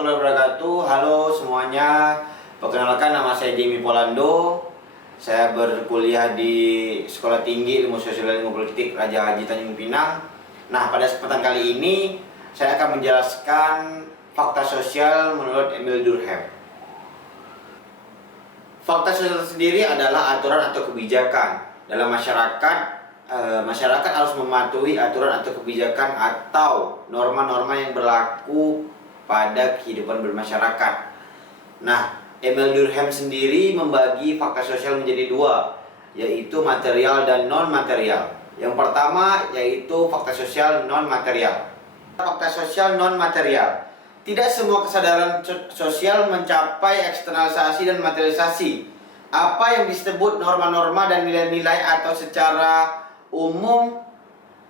warahmatullahi wabarakatuh. Halo semuanya. Perkenalkan, nama saya Jamie Polando. Saya berkuliah di Sekolah Tinggi Ilmu Sosial dan Ilmu Politik Raja Haji Tanjung Pinang. Nah, pada kesempatan kali ini saya akan menjelaskan fakta sosial menurut Emile Durkheim. Fakta sosial sendiri adalah aturan atau kebijakan dalam masyarakat. Masyarakat harus mematuhi aturan atau kebijakan atau norma-norma yang berlaku pada kehidupan bermasyarakat. Nah, Emile Durkheim sendiri membagi fakta sosial menjadi dua, yaitu material dan non-material. Yang pertama yaitu fakta sosial non-material. Fakta sosial non-material. Tidak semua kesadaran sosial mencapai eksternalisasi dan materialisasi. Apa yang disebut norma-norma dan nilai-nilai atau secara umum,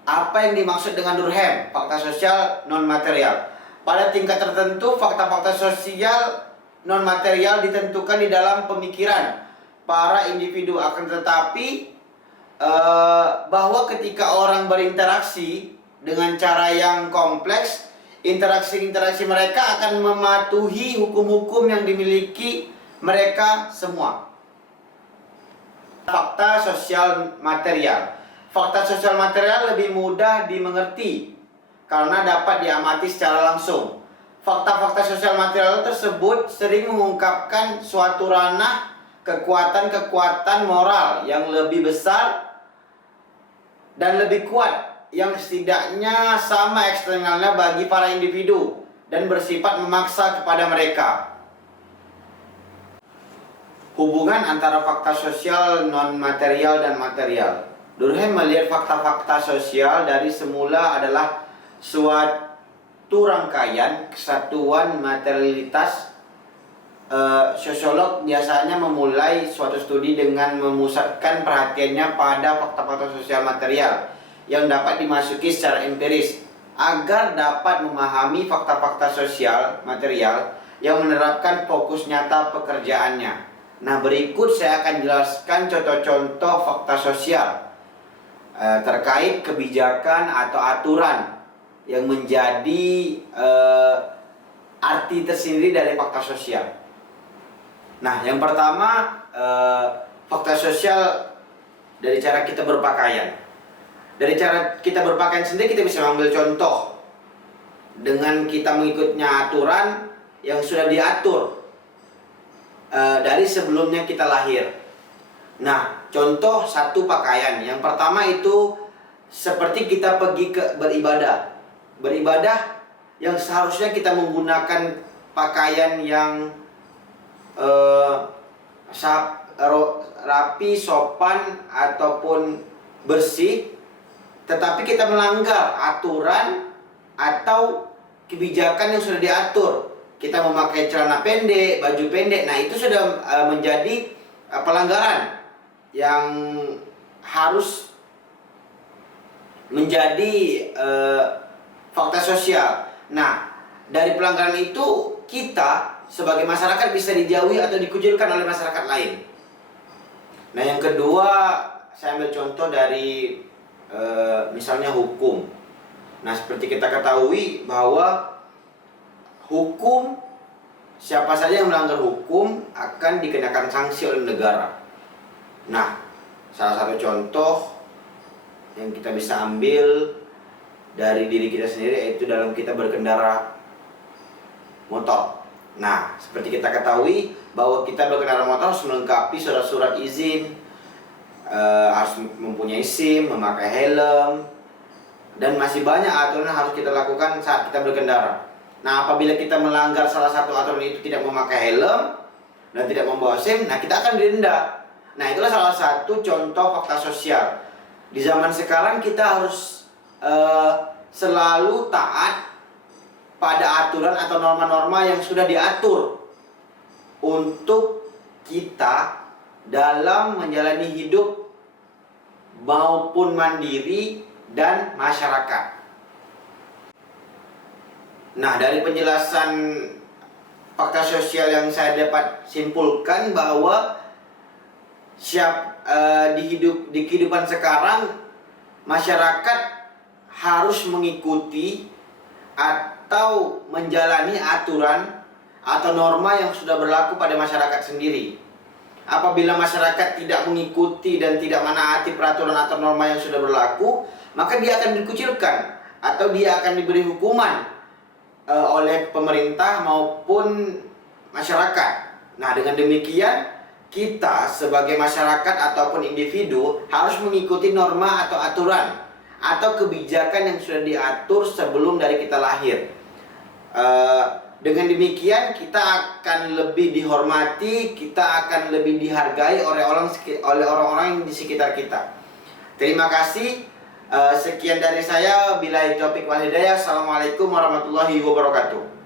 apa yang dimaksud dengan Durkheim, fakta sosial non-material. Pada tingkat tertentu, fakta-fakta sosial non-material ditentukan di dalam pemikiran para individu. Akan tetapi, bahwa ketika orang berinteraksi dengan cara yang kompleks, interaksi-interaksi mereka akan mematuhi hukum-hukum yang dimiliki mereka semua. Fakta sosial material. Fakta sosial material lebih mudah dimengerti karena dapat diamati secara langsung. Fakta-fakta sosial material tersebut sering mengungkapkan suatu ranah kekuatan-kekuatan moral yang lebih besar dan lebih kuat, yang setidaknya sama eksternalnya bagi para individu dan bersifat memaksa kepada mereka. Hubungan antara fakta sosial non-material dan material. Durkheim melihat fakta-fakta sosial dari semula adalah suatu rangkaian kesatuan materialitas. Sosiolog biasanya memulai suatu studi dengan memusatkan perhatiannya pada fakta-fakta sosial material yang dapat dimasuki secara empiris agar dapat memahami fakta-fakta sosial material yang menerapkan fokus nyata pekerjaannya. Nah, berikut saya akan jelaskan contoh-contoh fakta sosial terkait kebijakan atau aturan yang menjadi arti tersendiri dari fakta sosial. Nah, yang pertama, fakta sosial dari cara kita berpakaian. Dari cara kita berpakaian sendiri kita bisa mengambil contoh dengan kita mengikutnya aturan yang sudah diatur dari sebelumnya kita lahir. Nah, contoh satu pakaian. Yang pertama itu seperti kita pergi ke beribadah. Beribadah yang seharusnya kita menggunakan pakaian yang rapi, sopan, ataupun bersih. Tetapi kita melanggar aturan atau kebijakan yang sudah diatur. Kita memakai celana pendek, baju pendek. Nah, itu sudah menjadi pelanggaran yang harus menjadi fakta sosial. Nah, dari pelanggaran itu kita sebagai masyarakat bisa dijauhi atau dikucilkan oleh masyarakat lain. Nah, yang kedua, saya ambil contoh dari misalnya hukum. Nah, seperti kita ketahui bahwa hukum, siapa saja yang melanggar hukum akan dikenakan sanksi oleh negara. Nah, salah satu contoh yang kita bisa ambil dari diri kita sendiri yaitu dalam kita berkendara motor. Nah, seperti kita ketahui bahwa kita berkendara motor harus melengkapi surat-surat izin, harus mempunyai SIM, memakai helm, dan masih banyak aturan yang harus kita lakukan saat kita berkendara. Nah, apabila kita melanggar salah satu aturan itu, tidak memakai helm dan tidak membawa SIM, nah kita akan didenda. Nah, itulah salah satu contoh fakta sosial. Di zaman sekarang kita harus selalu taat pada aturan atau norma-norma yang sudah diatur untuk kita dalam menjalani hidup maupun mandiri dan masyarakat. Nah, dari penjelasan fakta sosial yang saya dapat simpulkan bahwa di kehidupan sekarang masyarakat harus mengikuti atau menjalani aturan atau norma yang sudah berlaku pada masyarakat sendiri. Apabila masyarakat tidak mengikuti dan tidak menaati peraturan atau norma yang sudah berlaku, maka dia akan dikucilkan atau dia akan diberi hukuman oleh pemerintah maupun masyarakat. Nah, dengan demikian kita sebagai masyarakat ataupun individu harus mengikuti norma atau aturan atau kebijakan yang sudah diatur sebelum dari kita lahir. Dengan demikian kita akan lebih dihormati, kita akan lebih dihargai oleh orang-orang yang di sekitar kita. Terima kasih. Sekian dari saya. Billahi taufiq wal hidayah. Assalamualaikum warahmatullahi wabarakatuh.